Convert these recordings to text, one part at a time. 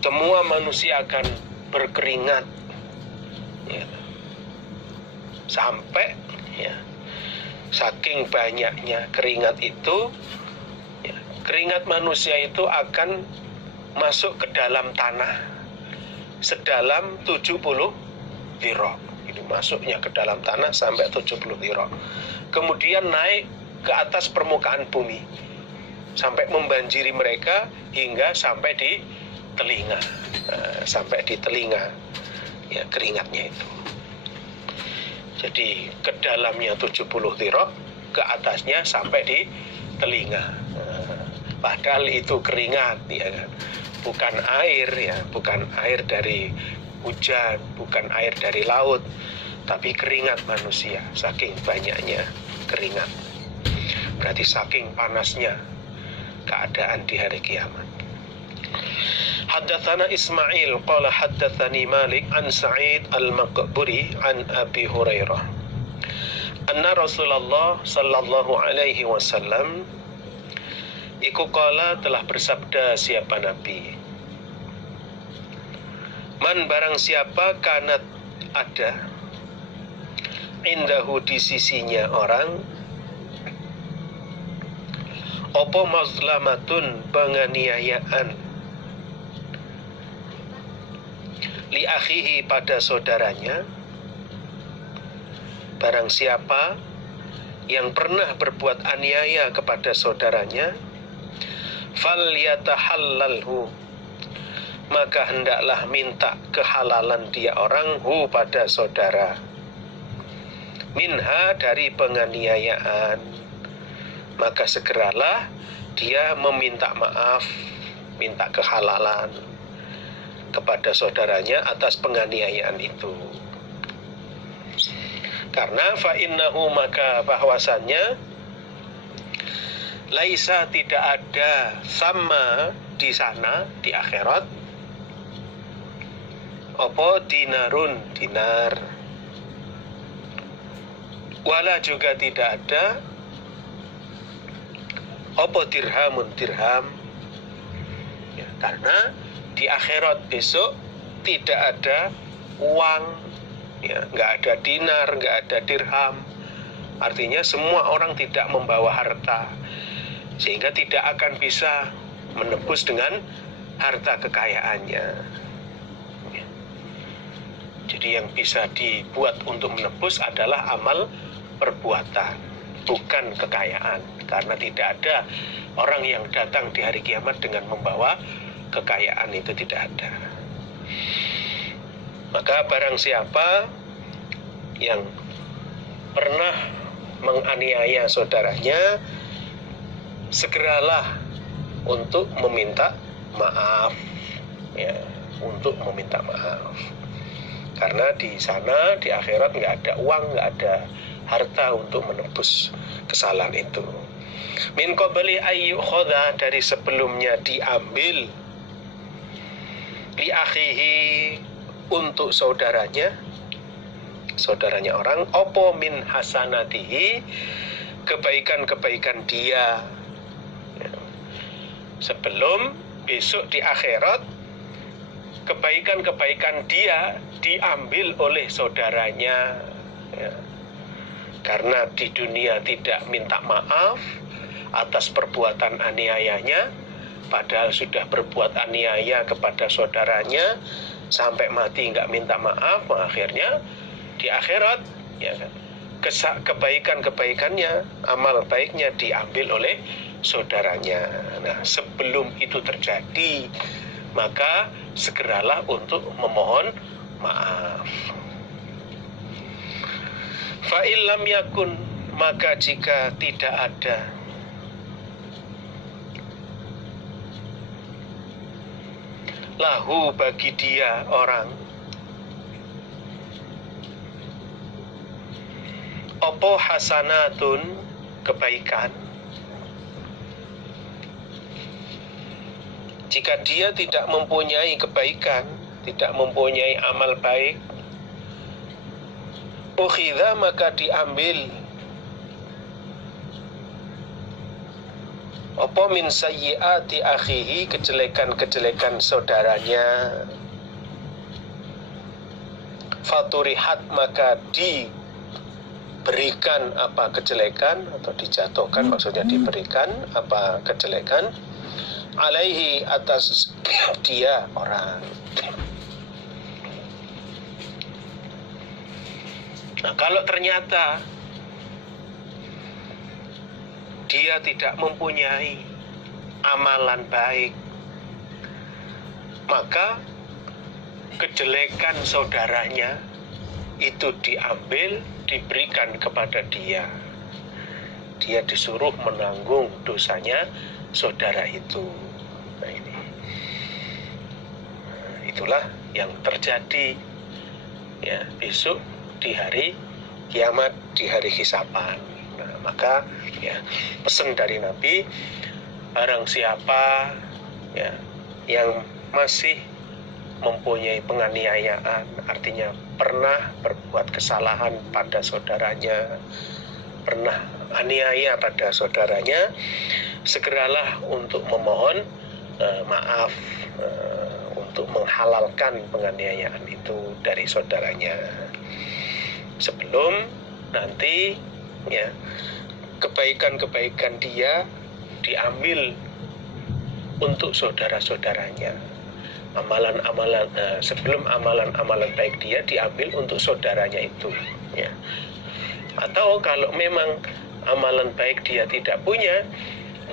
semua manusia akan berkeringat, ya. Sampai, ya, saking banyaknya keringat itu, ya, keringat manusia itu akan masuk ke dalam tanah sedalam 70 dhira. Itu masuknya ke dalam tanah sampai 70 dhira. Kemudian naik ke atas permukaan bumi sampai membanjiri mereka hingga sampai di telinga. Sampai di telinga, ya, keringatnya itu. Jadi ke dalamnya 70 dhira, ke atasnya sampai di telinga. Padahal itu keringat, ya kan? Bukan air, ya, bukan air dari hujan, bukan air dari laut, tapi keringat manusia. Saking banyaknya keringat, berarti saking panasnya keadaan di hari kiamat. Haddatsana Ismail qala haddatsani Malik an Sa'id al-Maqburi an Abi Hurairah anna Rasulullah sallallahu alaihi wasallam iku qala telah bersabda siapa Nabi, man barang siapa kanat ada indahu di sisinya orang opo mazlamatun penganiayaan li akhihi pada saudaranya, barang siapa yang pernah berbuat aniaya kepada saudaranya, fal yatahallalhu, maka hendaklah minta kehalalan dia orang hu pada saudara, minha dari penganiayaan, maka segeralah dia meminta maaf, minta kehalalan kepada saudaranya atas penganiayaan itu. Karena fa'innahu, maka bahwasannya laisa tidak ada sama di sana di akhirat opo dinarun dinar, wala juga tidak ada opo dirhamun dirham, ya, karena di akhirat besok tidak ada uang, ya, nggak ada dinar, nggak ada dirham. Artinya semua orang tidak membawa harta, sehingga tidak akan bisa menebus dengan harta kekayaannya. Ya. Jadi yang bisa dibuat untuk menebus adalah amal perbuatan, bukan kekayaan. Karena tidak ada orang yang datang di hari kiamat dengan membawa kekayaan, itu tidak ada. Maka barang siapa yang pernah menganiaya saudaranya, segeralah untuk meminta maaf, ya, untuk meminta maaf. Karena di sana di akhirat nggak ada uang, nggak ada harta untuk menebus kesalahan itu. Min qabli ayyukhadha, dari sebelumnya diambil, li akhihi, untuk saudaranya orang, opo min hasanatihi, kebaikan-kebaikan dia, ya. Sebelum besok di akhirat kebaikan-kebaikan dia diambil oleh saudaranya, ya. Karena di dunia tidak minta maaf atas perbuatan aniayanya, padahal sudah berbuat aniaya kepada saudaranya sampai mati nggak minta maaf, akhirnya di akhirat, ya kan, kebaikan-kebaikannya, amal baiknya diambil oleh saudaranya. Nah, sebelum itu terjadi, maka segeralah untuk memohon maaf. Fa illam yakun, maka jika tidak ada lahu bagi dia orang opo hasanatun, kebaikan, jika dia tidak mempunyai kebaikan, tidak mempunyai amal baik, ukhidha, maka diambil Apa min sayyiati akhihi, kejelekan-kejelekan saudaranya. Faturihat, maka diberikan apa kejelekan, atau dijatuhkan maksudnya diberikan apa kejelekan, alaihi, atas dia orang. Nah, kalau ternyata dia tidak mempunyai amalan baik, maka kejelekan saudaranya itu diambil, diberikan kepada dia. Dia disuruh menanggung dosanya saudara itu. Nah, ini. Itulah yang terjadi ya besok di hari kiamat, di hari hisapan. Nah, maka ya pesan dari Nabi, barang siapa ya yang masih mempunyai penganiayaan, artinya pernah berbuat kesalahan pada saudaranya, pernah aniaya pada saudaranya, segeralah untuk memohon maaf, untuk menghalalkan penganiayaan itu dari saudaranya, sebelum nanti ya kebaikan-kebaikan dia diambil untuk saudara-saudaranya. Amalan-amalan sebelum amalan-amalan baik dia diambil untuk saudaranya itu ya. Atau kalau memang amalan baik dia tidak punya,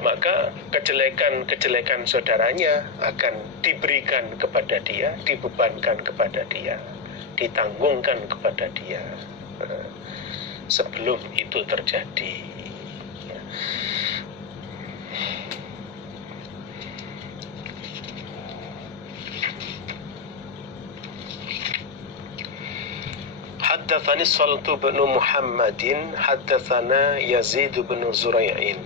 maka kejelekan-kejelekan saudaranya akan diberikan kepada dia, dibebankan kepada dia, ditanggungkan kepada dia sebelum itu terjadi. Haddatsani Saltu bin Muhammadin haddatsana Yazid bin Zurai'in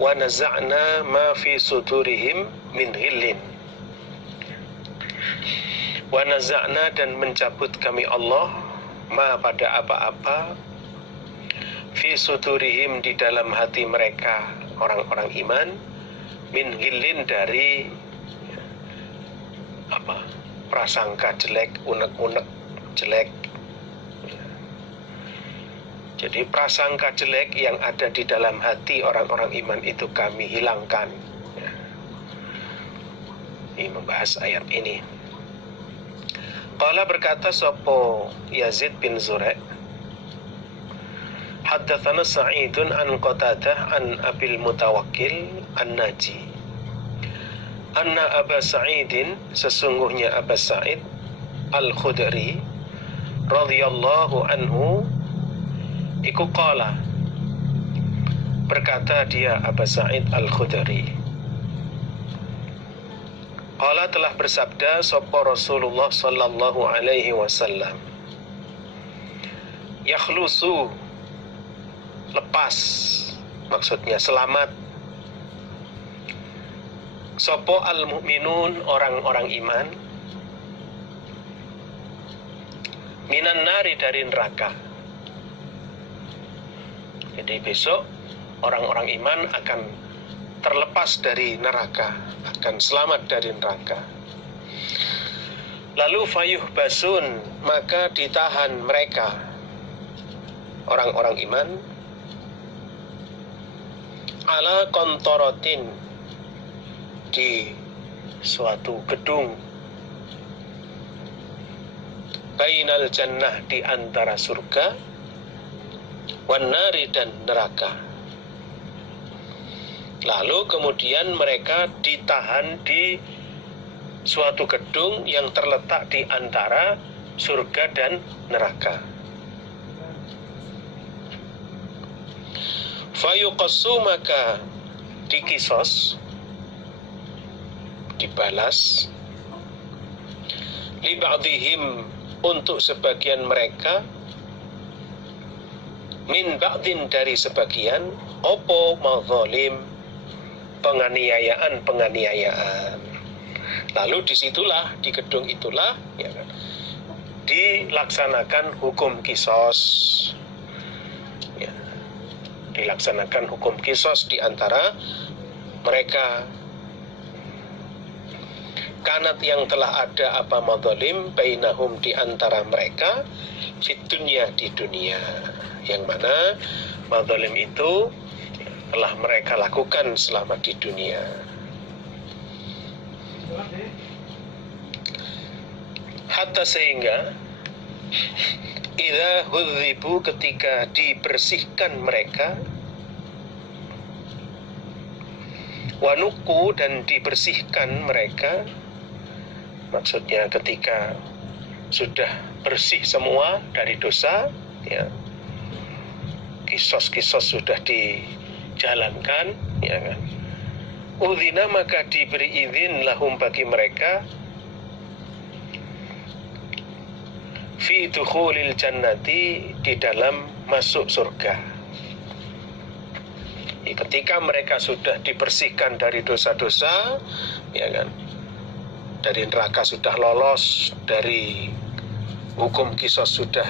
wa naza'na ma fi sudurihim min ghillin. Wa naza'na, dan mencabut kami Allah, ma pada apa-apa, fi sudurihim di dalam hati mereka orang-orang iman, min ghillin dari apa? Prasangka jelek, unek-unek jelek. Jadi prasangka jelek yang ada di dalam hati orang-orang iman itu kami hilangkan. Ini membahas ayat ini. Qala, berkata sopo Yazid bin Zurek, haddatsana Sa'idun an Qatadah an Abil Mutawakkil an Naji, anna Aba Sa'idin, sesungguhnya Aba Sa'id Al-Khudri radhiyallahu anhu iku qala, berkata dia Aba Sa'id Al-Khudri, qala, telah bersabda sapa Rasulullah sallallahu alaihi wasallam, yakhlusu, lepas, maksudnya selamat, sapa al-mu'minun, orang-orang iman, minan nari, dari neraka. Jadi besok orang-orang iman akan terlepas dari neraka, akan selamat dari neraka. Lalu fayuh basun, maka ditahan mereka orang-orang iman, ala kontorotin, di suatu gedung, bainal jannah, di antara surga, wan nari, dan neraka. Lalu kemudian mereka ditahan di suatu gedung yang terletak di antara surga dan neraka. Fayuqassu, maka dikisos, dibalas, li ba'dihim, untuk sebagian mereka, min ba'din, dari sebagian, opo mazalim, penganiayaan. Lalu disitulah, di gedung itulah ya kan, dilaksanakan hukum kisos ya. dilaksanakan hukum kisos di antara mereka. Kanat yang telah ada apa madzalim bainahum di antara mereka fit dunya di dunia, yang mana madzalim itu telah mereka lakukan selama di dunia. Hatta sehingga idza hudzibu ketika dibersihkan mereka, wanuku dan dibersihkan mereka, maksudnya ketika sudah bersih semua dari dosa, ya, kisos-kisos sudah dijalankan, ya kan, udzina maka diberi izin lahum bagi mereka fi dukhulil jannati di dalam masuk surga. Ya, ketika mereka sudah dibersihkan dari dosa-dosa, ya kan, dari neraka sudah lolos, dari hukum kisos sudah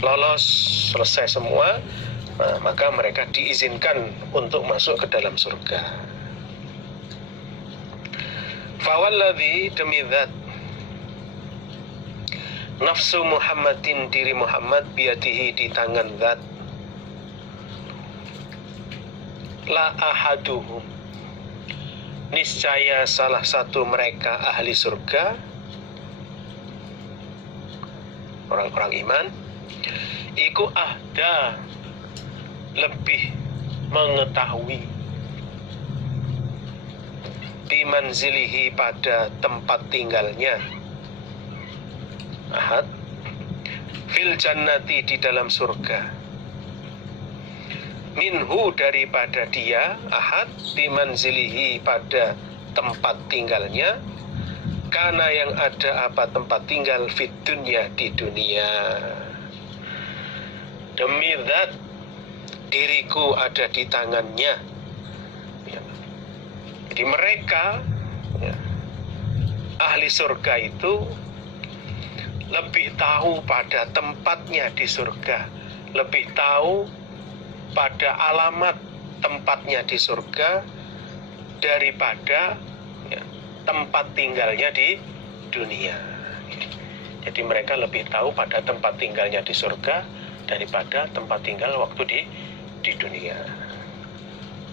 lolos, selesai semua, nah, maka mereka diizinkan untuk masuk ke dalam surga. Fawalladzi demi zat nafsu Muhammadin diri Muhammad biadihi di tangan zat la ahaduhum niscaya salah satu mereka ahli surga, orang-orang iman, iku ahda lebih mengetahui bimanzilihi pada tempat tinggalnya ahad fil jannati di dalam surga, minhu daripada dia ahad bimanzilihi pada tempat tinggalnya, karena yang ada apa tempat tinggal fit dunya di dunia. Demi zat diriku ada di tangannya, ya. Jadi mereka, ya, ahli surga itu lebih tahu pada tempatnya di surga, lebih tahu pada alamat tempatnya di surga daripada, ya, tempat tinggalnya di dunia. Jadi mereka lebih tahu pada tempat tinggalnya di surga daripada tempat tinggal waktu di dunia.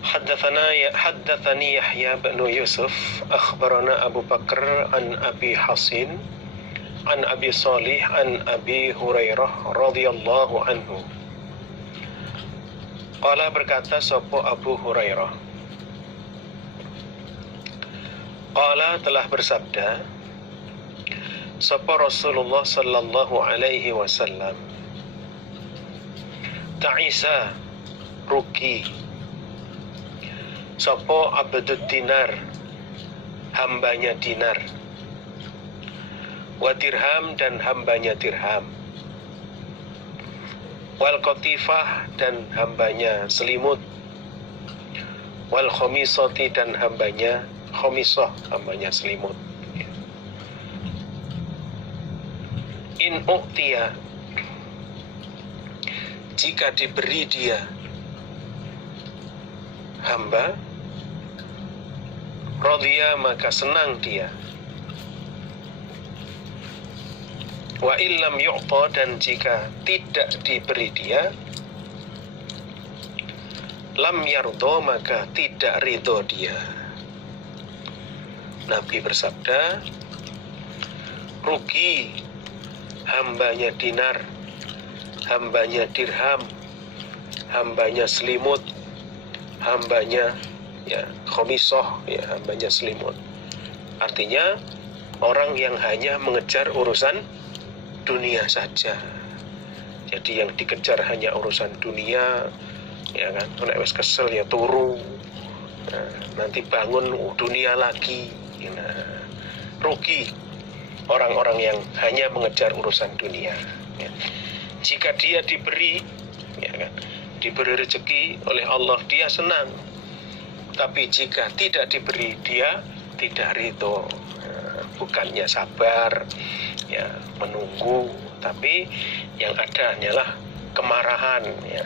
Haddatsani Yahya bin Yusuf akhbarana Abu Bakar an Abi Hasin an Abi Salih an Abi Hurairah radhiyallahu anhu. Qala berkata sapa Abu Hurairah, qala telah bersabda sapa Rasulullah sallallahu alaihi wasallam, ta'isa rugi sapa abdud dinar hambanya dinar, wa dirham dan hambanya dirham, wal qatifah dan hambanya selimut, wal khomisati dan hambanya khomisah, hambanya selimut. In u'tiya jika diberi dia hamba, radhiya maka senang dia, wa illam yu'ta dan jika tidak diberi dia, lam yardo maka tidak ridho dia. Nabi bersabda, rugi hambanya dinar, hambanya dirham, hambanya selimut, hambanya, ya, khomisoh, ya, hambanya selimut. Artinya orang yang hanya mengejar urusan dunia saja. Jadi yang dikejar hanya urusan dunia, ya kan, nek wis kesel ya turu, nah, nanti bangun dunia lagi. Nah, rugi orang-orang yang hanya mengejar urusan dunia, ya. Jika dia diberi, ya kan, diberi rezeki oleh Allah, dia senang. Tapi jika tidak diberi, dia tidak ridho. Nah, bukannya sabar, ya, menunggu, tapi yang ada hanyalah kemarahan, ya.